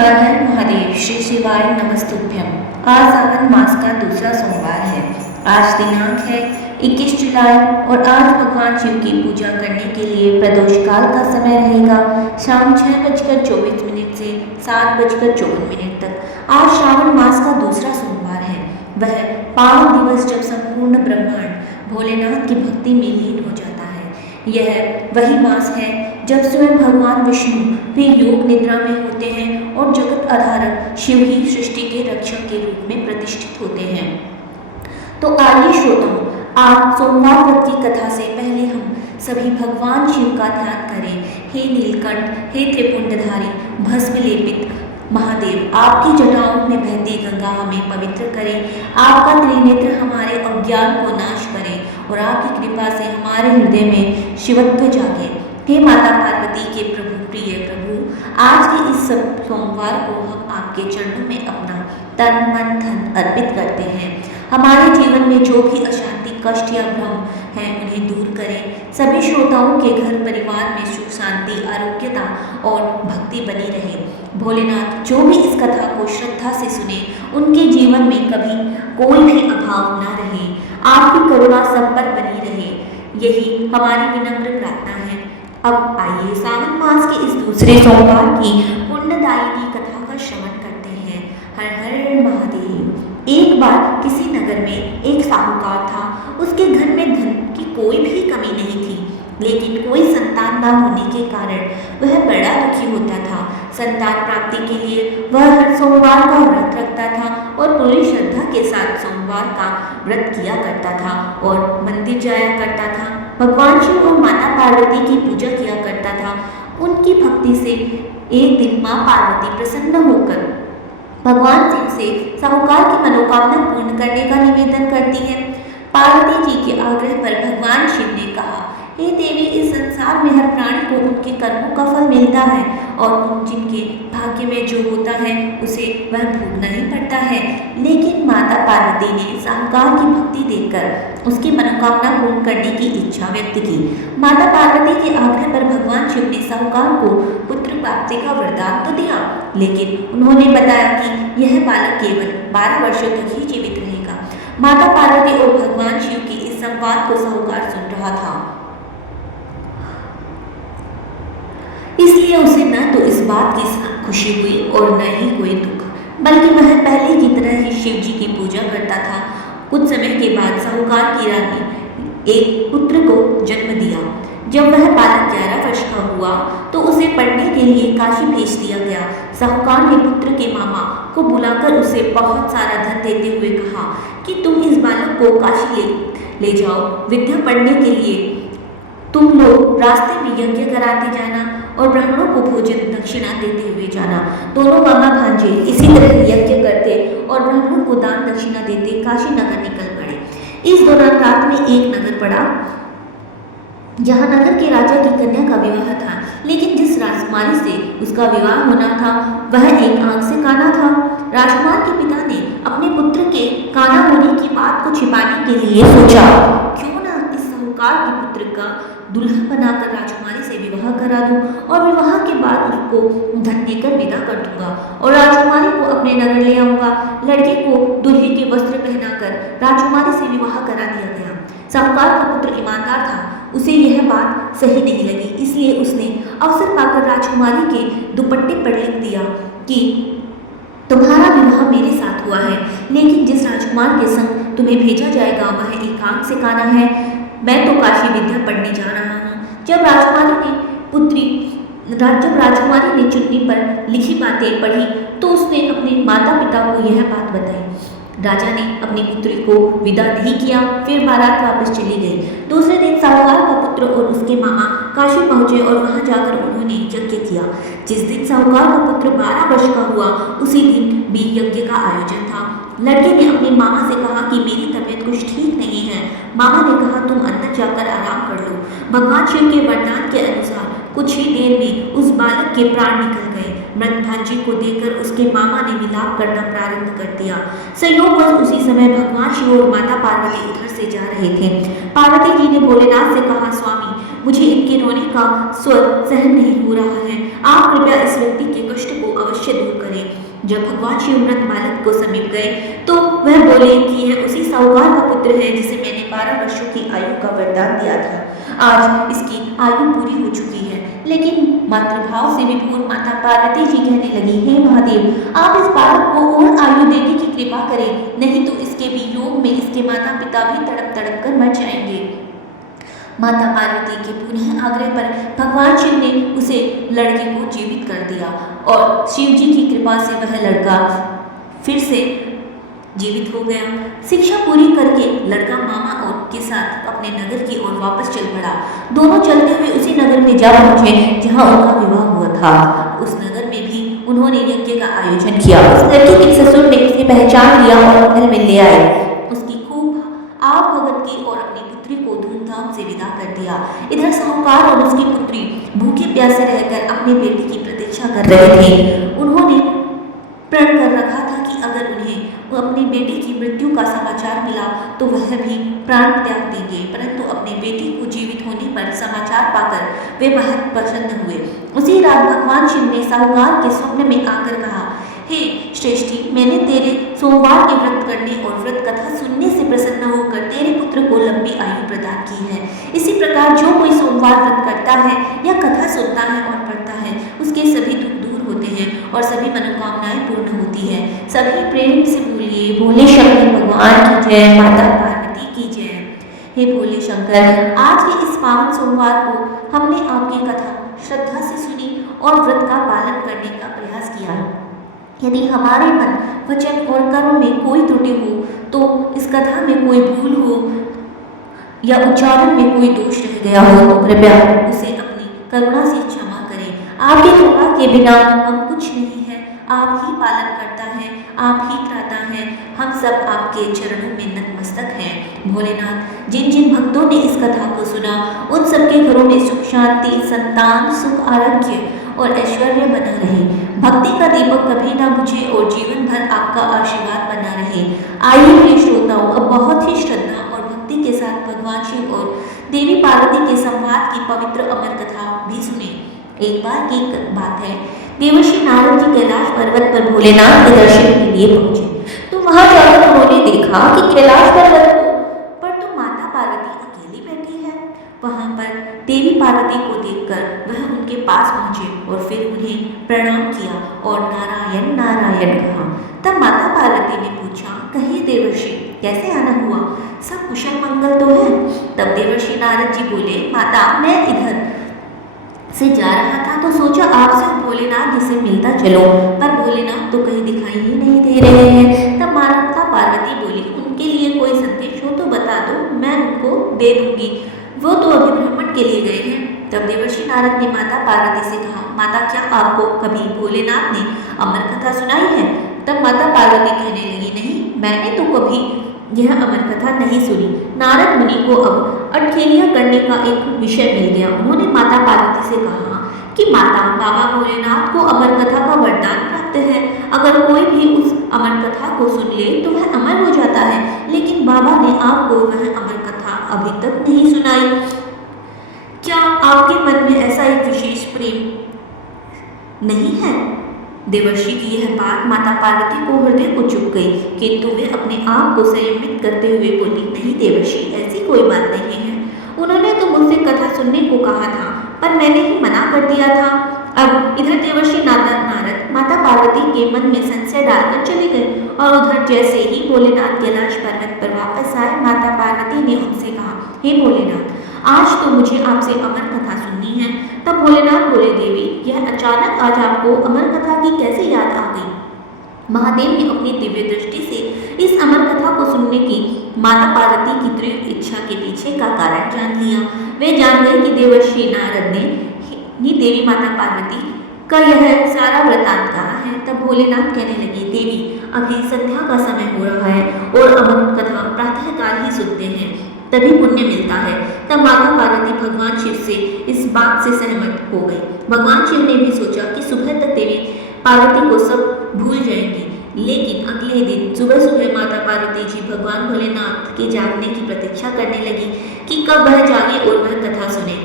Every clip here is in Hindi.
हर हर महादेव। श्री शिवाय नमस्तुभ्यम। आज सावन मास का दूसरा सोमवार है। आज दिनांक है 21 जुलाई और आज भगवान शिव की पूजा करने के लिए प्रदोष काल का समय रहेगा शाम 6:24 से 7:54 तक। आज श्रावण मास का दूसरा सोमवार है। वह पावन दिवस जब संपूर्ण ब्रह्मांड भोलेनाथ की भक्ति में लीन हो जाता है। यह वही मास है जब स्वयं भगवान विष्णु भी योग निद्रा में होते हैं और जगत आधारक शिव ही सृष्टि के रक्षक के रूप में प्रतिष्ठित होते हैं। तो आइए श्रोताओं, आज सोमवार व्रत की कथा से पहले हम सभी भगवान शिव का ध्यान करें। हे नीलकंठ, हे त्रिपुंडधारी, भस्म लेपित महादेव, आपकी जटाओं में बहती गंगा हमें पवित्र करे। आपका त्रिनेत्र हमारे अज्ञान को नाश करे और आपकी कृपा से हमारे हृदय में शिवत्व जागे। हे माता पार्वती के प्रभु, प्रिय प्रभु, आज के इस सोमवार को हम आपके चरणों में अपना तन मन धन अर्पित करते हैं। हमारे जीवन में जो भी अशांति, कष्ट या भ्रम है उन्हें दूर करें। सभी श्रोताओं के घर परिवार में सुख, शांति, आरोग्यता और भक्ति बनी रहे। भोलेनाथ जो भी इस कथा को श्रद्धा से सुने उनके जीवन में कभी कोई भी अभाव न रहे। आपकी करुणा सब पर बनी रहे, यही हमारी विनम्र प्रार्थना है। अब आइए सावन मास के इस दूसरे सोमवार की पुण्यदायिनी कथा का श्रवण करते हैं। हर हर महादेव। एक बार किसी नगर में एक साहूकार था। उसके घर में धन की कोई भी कमी नहीं थी, लेकिन कोई संतान न होने के कारण वह बड़ा दुखी होता था। संतान प्राप्ति के लिए वह हर सोमवार का व्रत रखता था और पूरी श्रद्धा के साथ सोमवार का व्रत किया करता था और मंदिर जाया करता था। भगवान शिव और माता पार्वती की पूजा किया करता था। उनकी भक्ति से एक दिन माँ पार्वती प्रसन्न होकर भगवान शिव से साहूकार की मनोकामना पूर्ण करने का निवेदन करती है। पार्वती जी के आग्रह पर भगवान शिव ने कहा, हे देवी, इस संसार में हर प्राणी को उनके कर्मों का फल मिलता है और जिनके भाग्य में जो होता है उसे वह भोगना ही पड़ता है। लेकिन माता पार्वती ने साहूकार की भक्ति देखकर उसकी मनोकामना पूर्ण करने की इच्छा व्यक्त की। माता पार्वती के आग्रह पर भगवान शिव ने साहूकार को पुत्र प्राप्ति का वरदान तो दिया, लेकिन उन्होंने बताया कि यह बालक केवल 12 वर्षों तक ही जीवित रहेगा। माता पार्वती और भगवान शिव की इस संवाद को साहूकार सुन रहा था, इसलिए उसे न तो इस बात की खुशी हुई और न ही कोई दुख, बल्कि वह पहले की तरह ही शिव जी की पूजा करता था। कुछ समय के बाद साहूकार की रानी ने एक पुत्र को जन्म दिया। जब वह बालक 11 वर्ष का हुआ तो उसे पढ़ने के लिए काशी भेज दिया गया। साहूकार ने पुत्र के मामा को बुलाकर उसे बहुत सारा धन देते हुए कहा कि तुम इस बालक को काशी ले जाओ, विद्या पढ़ने के लिए तुम लोग रास्ते में यज्ञ कराते जाना और ब्राह्मणों को भोजन दक्षिणा देते हुए जाना। दोनों मामा भांजे इसी तरह यज्ञ करते और ब्राह्मणों को दान दक्षिणा देते काशी नगर निकल पड़े। इस दौरान रात में एक नगर पड़ा जहां नगर के राजा की कन्या का विवाह था, लेकिन जिस राजकुमारी से उसका विवाह होना था वह एक आंख से काना था। राजकुमार के पिता ने अपने पुत्र के काना होने की बात को छिपाने के लिए सोचा, क्यों ना इस साहूकार के पुत्र का दुल्हा बनाकर राजकुमारी से विवाह करा दूं और विवाह के बाद उसको धन देकर विदा कर दूंगा और राजकुमारी को अपने नगर ले आऊंगा। लड़के को दूल्हे के वस्त्र पहनाकर राजकुमारी से विवाह करा दिया गया। साहूकार का पुत्र ईमानदार था, उसे यह बात सही नहीं लगी, इसलिए उसने अवसर पाकर राजकुमारी के दुपट्टे पर लिख दिया कि तुम्हारा विवाह मेरे साथ हुआ है, लेकिन जिस राजकुमार के संग तुम्हें भेजा जाएगा वह एक आंख से काना है। मैं तो काशी विद्या पढ़ने जा रहा हूँ। जब राजकुमारी ने चुन्नी पर लिखी बातें पढ़ी तो उसने अपने माता पिता को यह बात बताई। राजा ने अपनी पुत्री को विदा नहीं किया, फिर बारात वापस चली गई। दूसरे दिन साहूकार का पुत्र और उसके मामा काशी पहुंचे और वहां जाकर उन्होंने यज्ञ किया। जिस दिन साहूकार का पुत्र 12 वर्ष का हुआ उसी दिन भी यज्ञ का आयोजन था। लड़के ने अपने मामा से कहा कि मेरी तबीयत कुछ ठीक नहीं है। मामा ने कहा, तुम अंदर जाकर आराम कर लो। भगवान शिव के वरदान के अनुसार कुछ ही देर में उस बालक के प्राण निकल गए। मृत भांजे को देखकर उसके मामा ने विलाप करना प्रारंभ कर दिया। संयोगवश उसी समय भगवान शिव और माता पार्वती उधर से जा रहे थे। पार्वती जी ने भोलेनाथ से कहा, स्वामी, मुझे इनके रोने का स्वर सहन नहीं हो रहा है, आप कृपया इस व्यक्ति के कष्ट को अवश्य दूर करें। जब भगवान शिव मृत बालक को समीप गए तो वह बोले कि यह उसी साहूकार का पुत्र है जिसे मैंने 12 वर्षों की आयु का वरदान दिया था। आज इसकी आयु पूरी हो चुकी है। लेकिन मातृभाव से विभोर माता पार्वती जी कहने लगी, हे महादेव, आप इस बालक को और आयु देने की कृपा करें, नहीं तो इसके वियोग में इसके माता पिता भी तड़प तड़प कर मर जाएंगे। माता पार्वती के पुनः आग्रह पर भगवान शिव ने उसे लड़के को जीवित कर दिया और शिव जी की कृपा से वह लड़का फिर से जीवित हो गया। शिक्षा पूरी करके लड़का मामा और के साथ अपने नगर की ओर वापस चल पड़ा। दोनों चलते हुए उसी नगर में जा पहुंचे जहां उनका विवाह हुआ था। उस नगर में भी उन्होंने यज्ञ का आयोजन किया। उस लड़की के ससुर ने उसे पहचान लिया और महल में ले आए। उसकी खूब आव भगत की और अपनी पुत्री को धूमधाम से विदा कर दिया। इधर साहूकार और उसकी पुत्री भूखे प्यासे रहकर अपने बेटे की प्रतीक्षा कर रहे थे। उन्होंने प्रण कर रखा था कि अगर उन्हें अपने बेटे की मृत्यु का समाचार मिला तो वह भी प्राण त्याग देंगे, परंतु अपने बेटे को जीवित होने पर समाचार पाकर वे बहुत प्रसन्न हुए। उसी रात भगवान शिव ने साहूकार के स्वप्न में आकर कहा, हे श्रेष्ठी, मैंने तेरे सोमवार के व्रत करने और व्रत कथा सुनने से प्रसन्न होकर तेरे पुत्र को लंबी आयु प्रदान की है। इसी प्रकार जो कोई सोमवार व्रत करता है या कथा सुनता है और पढ़ता है, उसके सभी दुख दूर होते हैं और सभी मनोकामनाएं पूर्ण होती है। सभी प्रेम से बोलिए, भोले शंकर भगवान की जय, माता पार्वती की जय। हे भोले शंकर, आज के इस पावन सोमवार को हमने आपकी कथा श्रद्धा से सुनी और व्रत का पालन करने का प्रयास किया। यदि हमारे मन, वचन और कर्म में कोई त्रुटि हो तो इस कथा में कोई भूल हो या उच्चारण में कोई दोष रह गया हो तो कृपया उसे अपनी करुणा से क्षमा करें। आपकी कृपा के बिना हम कुछ नहीं है। आप ही पालन करता है, आप ही त्राता है। हम सब आपके चरणों में नतमस्तक हैं। भोलेनाथ, जिन जिन भक्तों ने इस कथा को सुना उन सबके घरों में सुख शांति, संतान, सुख, आरोग्य और ऐश्वर्य बना रहे। भक्ति का दीपक कभी ना बुझे और जीवन भर आपका आशीर्वाद बना रहे। आइए प्रिय श्रोताओं, अब बहुत ही श्रद्धा और भक्ति के साथ भगवान शिव और देवी पार्वती के संवाद की पवित्र अमर कथा भी सुने। एक बार की बात है, देवर्षि नारद जी कैलाश पर्वत पर भोलेनाथ के दर्शन के लिए पहुंचे। तो वहां जाकर उन्होंने देखा कि कैलाश पर्वत पर तो माता पार्वती अकेली बैठी है। वहां पर देवी पार्वती को देखकर वह उनके पास पहुंचे और फिर उन्हें प्रणाम किया और नारायण नारायण कहा। तब माता पार्वती ने पूछा, कहिए देवर्षि, कैसे आना हुआ? सब कुशल मंगल तो है? तब देवर्षि नारद जी बोले, माता, मैं इधर से जा रहा था तो सोचा आपसे भोलेनाथ जी से मिलता चलो, पर भोलेनाथ तो कहीं दिखाई ही नहीं दे रहे हैं। तब माता पार्वती बोली, उनके लिए कोई संदेश हो तो बता दो, मैं उनको दे दूंगी, वो तो अभी भ्रमण के लिए गए हैं। तब देवर्षि नारद ने माता पार्वती से कहा, माता, क्या आपको कभी भोलेनाथ ने अमर कथा सुनाई है? तब माता पार्वती कहने लगी, नहीं, मैंने तो कभी यह अमर कथा नहीं सुनी। नारद मुनि को अब अटखेलियां करने का एक विषय मिल गया। उन्होंने माता पार्वती से कहा कि माता, बाबा भोलेनाथ को अमर कथा का वरदान प्राप्त है। अगर कोई भी उस अमर कथा को सुन ले तो वह अमर हो जाता है, लेकिन बाबा ने आपको वह अमर कथा अभी तक नहीं सुनाई। क्या आपके मन में ऐसा एक विशेष प्रेम नहीं है? देवर्षि की यह बात माता पार्वती को हृदय को चुभ गई, किंतु वे अपने आप को संयमित करते हुए बोली, नहीं देवर्षि, ऐसी कोई बात नहीं है। उन्होंने तो मुझसे कथा सुनने को कहा था, पर मैंने ही मना कर दिया था। अब इधर देवर्षि नारद माता पार्वती के मन में संशय डालकर चले गए और उधर जैसे ही भोलेनाथ कैलाश पर्वत पर वापस आए, माता पार्वती ने उनसे कहा, हे भोलेनाथ, आज तो मुझे आपसे अमर कथा सुननी है। तब भोलेनाथ बोले, देवी, यह अचानक आज आपको अमर कथा की कैसे याद आ गई? महादेव ने अपनी दिव्य दृष्टि से इस अमर कथा को सुनने की माता पार्वती की दृढ़ इच्छा के पीछे का कारण जान लिया। वे जान गए कि देवर्षि नारद ने ही देवी माता पार्वती का यह सारा वृतांत कहा है। तब भोलेनाथ कहने लगे, देवी, अभी संध्या का समय हो रहा है और अमर कथा प्रातःकाल ही सुनते हैं, तभी पुण्य मिलता है। तब माता पार्वती भगवान शिव से इस बात से सहमत हो गई। भगवान शिव ने भी सोचा कि सुबह तक देवी पार्वती को सब भूल जाएंगी, लेकिन अगले दिन सुबह सुबह माता पार्वती जी भगवान भोलेनाथ के जागने की प्रतीक्षा करने लगी कि कब वह जागे और वह कथा सुने।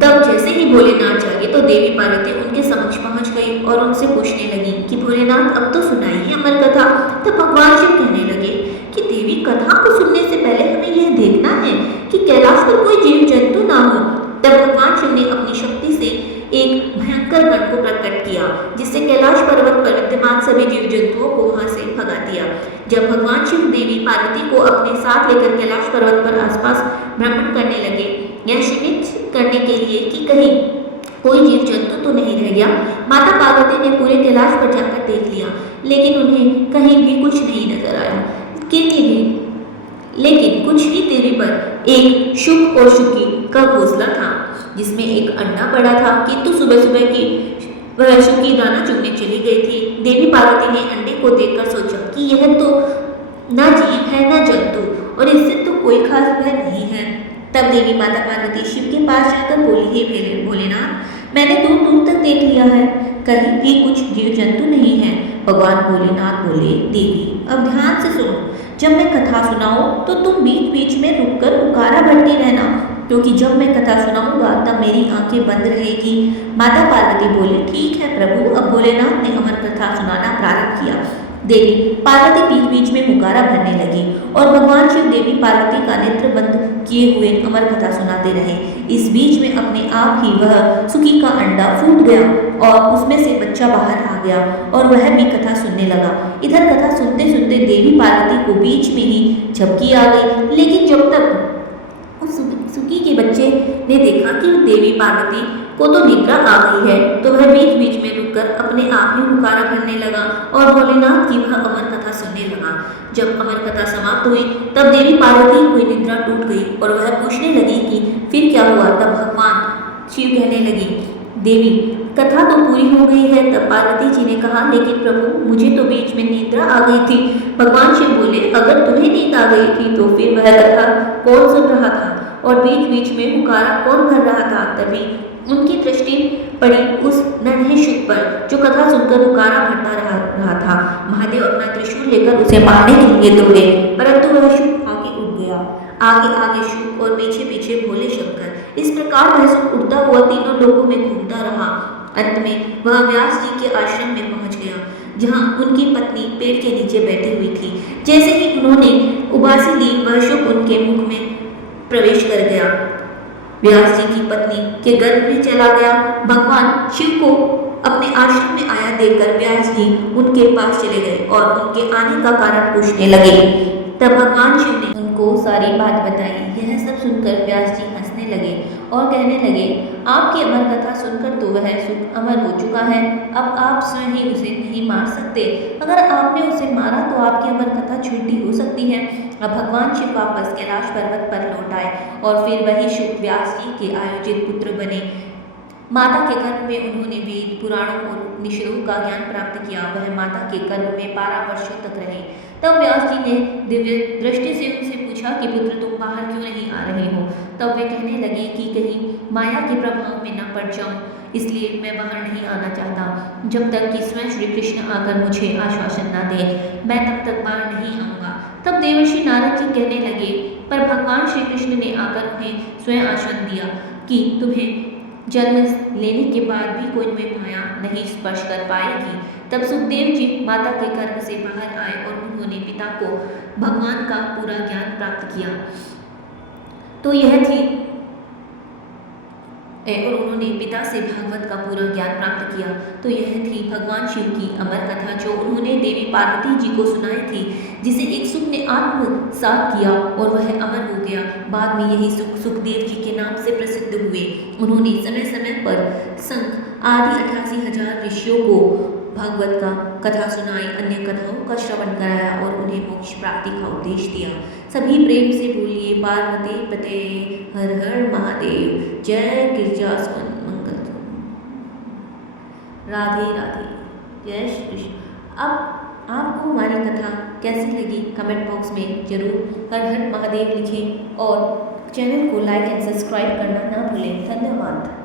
तब जैसे ही भोलेनाथ जागे तो देवी पार्वती उनके समक्ष पहुंच गई और उनसे पूछने लगी कि भोलेनाथ अब तो सुनाइए अमर कथा। तब भगवान शिव कहने लगे कि देवी, कथा को सुनने से पहले हमें यह देखना है कि कैलाश पर कोई जीव जंतु ना हो। तब भगवान शिव ने अपनी शक्ति से एक भयंकर गण को प्रकट किया, जिससे कैलाश पर्वत पर विद्यमान सभी जीव जंतुओं को वहां से भगा दिया। जब भगवान शिव देवी पार्वती को अपने साथ लेकर कैलाश पर्वत पर आसपास भ्रमण करने लगे, यह सुनिश्चित करने के लिए कि कहीं कोई जीव जंतु तो नहीं रह गया, माता पार्वती ने पूरे कैलाश पर जाकर देख लिया, लेकिन उन्हें कहीं भी कुछ नहीं नजर आया। लेकिन कुछ ही दूरी पर एक शुक और शुकी का घोंसला था, जिसमें एक अंडा पड़ा था। किंतु सुबह सुबह की वह शुकी दाना चुगने चली गई थी। देवी पार्वती ने अंडे को देखकर सोचा कि यह तो न जीव है न जंतु, और इससे तो कोई खास भय नहीं है। तब देवी माता पार्वती शिव के पास जाकर बोली, हे भोलेनाथ, मैंने दूर दूर तक देख लिया है, कहीं भी कुछ जीव जंतु नहीं है। भगवान भोलेनाथ बोले, देवी अब ध्यान से सुनो, जब मैं कथा सुनाऊं तो तुम बीच बीच में रुककर पुकारा भरती रहना, क्योंकि जब मैं कथा सुनाऊंगा तब मेरी आंखें बंद रहेगी। माता पार्वती बोली, ठीक है प्रभु। अब भोलेनाथ ने अमर कथा सुनाना प्रारंभ किया। देवी पार्वती बीच बीच में पुकारा भरने लगी और भगवान शिव देवी पार्वती का नेत्र बंद किए हुए अमर कथा सुनाते रहे। इस बीच में अपने आप ही वह सुकी का अंडा फूट गया और उसमें से बच्चा बाहर आ गया और वह भी कथा सुनने लगा। इधर कथा सुनते सुनते देवी पार्वती को बीच में ही झपकी आ गई, लेकिन जब तक उस सुकी के बच्चे ने देखा कि देवी पार्वती को तो निद्रा आ गई है, तो वह बीच बीच में रुककर अपने आप ही पुकारा भरने लगा और भोलेनाथ की वह अमर कथा सुनने लगा। जब अमर कथा समाप्त हुई तब देवी पार्वती की निद्रा टूट गई और वह पूछने लगी कि फिर क्या हुआ। तब भगवान शिव कहने लगी, देवी कथा तो पूरी हो गई है। तब पार्वती जी ने कहा, लेकिन प्रभु मुझे तो बीच में निद्रा आ गई थी। भगवान शिव बोले, अगर तुम्हें नींद आ गई थी तो फिर वह कथा कौन सुन रहा था और बीच बीच में पुकारा कौन भर रहा था। तभी उनकी दृष्टि पड़ी उस नन्हे शुक पर, जो कथा सुनकर पुकारा भरता रहा था। महादेव अपना त्रिशूल लेकर उसे मारने के लिए दौड़े, परंतु वह शुक आगे उड़ गया। आगे आगे शुक और पीछे पीछे भोले शंकर। इस प्रकार वह शुक उड़ता हुआ तीनों लोगों में घूमता रहा। अंत में वह व्यास जी के आश्रम में पहुंच गया, जहां उनकी पत्नी पेड़ के नीचे बैठी हुई थी। जैसे ही उन्होंने उबासी ली, वह शुक उनके मुख में प्रवेश कर गया। व्यास जी की पत्नी के गर्भ में चला गया। भगवान शिव को अपने आश्रम में आया देखकर व्यास जी उनके पास चले गए और उनके आने का कारण पूछने लगे। तब भगवान शिव ने उनको सारी बात बताई। यह सब सुनकर व्यास जी हंसने लगे और कहने लगे, आपकी अमर कथा सुनकर तो वह सुख अमर हो चुका है, अब आप स्वयं ही उसे नहीं मार सकते। अगर आपने उसे मारा तो आपकी अमर कथा झूठी हो सकती है। अब भगवान शिव वापस कैलाश पर्वत पर लौट आए और फिर वही शुक व्यास जी के आयोजित पुत्र बने। माता के गर्भ में उन्होंने वेद, पुराणों और उपनिषदों का ज्ञान प्राप्त किया। वह माता के गर्भ में 12 वर्षों तक रहे। तब व्यास जी ने दिव्य दृष्टि से उनसे पूछा कि पुत्र तुम बाहर क्यों नहीं आ रहे हो। तब वे कहने लगे कि कहीं माया के प्रभाव में न पड़ जाऊं, इसलिए मैं बाहर नहीं आना चाहता। जब तक कि स्वयं श्री कृष्ण आकर मुझे आश्वासन न दे, मैं तब तक बाहर नहीं आऊंगा। तब देवर्षि नारद जी कहने लगे, पर भगवान श्री कृष्ण ने आकर उन्हें स्वयं आश्वासन दिया कि तुम्हें जन्म लेने के बाद भी कोई तुम्हें माया नहीं स्पर्श कर पाएगी। तब सुखदेव जी माता के गर्भ से बाहर आए और उन्होंने पिता को भगवान का पूरा ज्ञान प्राप्त किया। तो यह थी और उन्होंने पिता से भागवत का पूरा ज्ञान प्राप्त किया। तो यह थी भगवान शिव की अमर कथा, जो उन्होंने देवी पार्वती जी को सुनाई थी, जिसे एक सुख ने आत्मसात किया और वह अमर हो गया। बाद में यही सुख सुखदेव जी के नाम से प्रसिद्ध हुए। उन्होंने समय समय पर संघ आदि 88,000 ऋषियों को भागवत का कथा सुनाई, अन्य कथाओं का श्रवण कराया और उन्हें मोक्ष प्राप्ति का उपदेश दिया। सभी प्रेम से बोलिए पार्वती पते हर हर महादेव। जय गिरिजास्वन मंगल। राधे राधे। जय श्री कृष्ण। अब आपको हमारी कथा कैसी लगी कमेंट बॉक्स में जरूर हर हर महादेव लिखें और चैनल को लाइक एंड सब्सक्राइब करना ना भूलें। धन्यवाद।